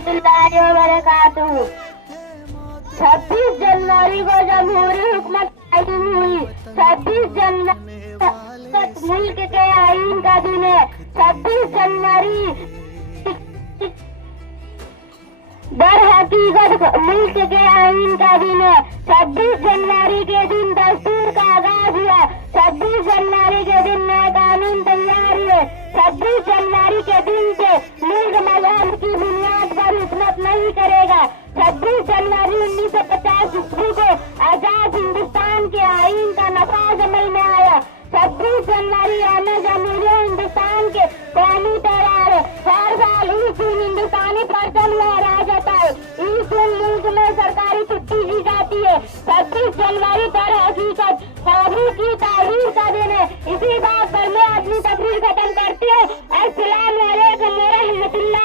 रहमतुल्लाहि व बरकातुहू। 26 जनवरी को जमहूरी हुकूमत कायम हुई। 26 जनवरी मुल्क के आईन का दिन है। 26 जनवरी दर हकीकत मुल्क के आईन का दिन है। 26 जनवरी के दिन दस्तूर का आगाज हुआ। 26 जनवरी के दिन नए कानून तैयार हुए। 26 जनवरी के दिन से मुल्क मजहब की बुनियाद पर हुकूमत नहीं करेगा। 26 जनवरी 1950 ईस्वी को आजाद हिंदुस्तान के आईन का नफाज अमल में आया। 26 जनवरी आने जमहूरिया हिंदुस्तान के कौमी त्योहार है। हर साल इस दिन हिंदुस्तानी परचम लहराया जाता है। इस दिन मुल्क में सरकारी छुट्टी दी जाती है। 26 जनवरी दर हकीकत तारीख की तारीख का दिन है। इसी बात पर मैं अपनी तकरीर खत्म करती हूँ। अस्सलाम वालेकुम व रहमतुल्लाह।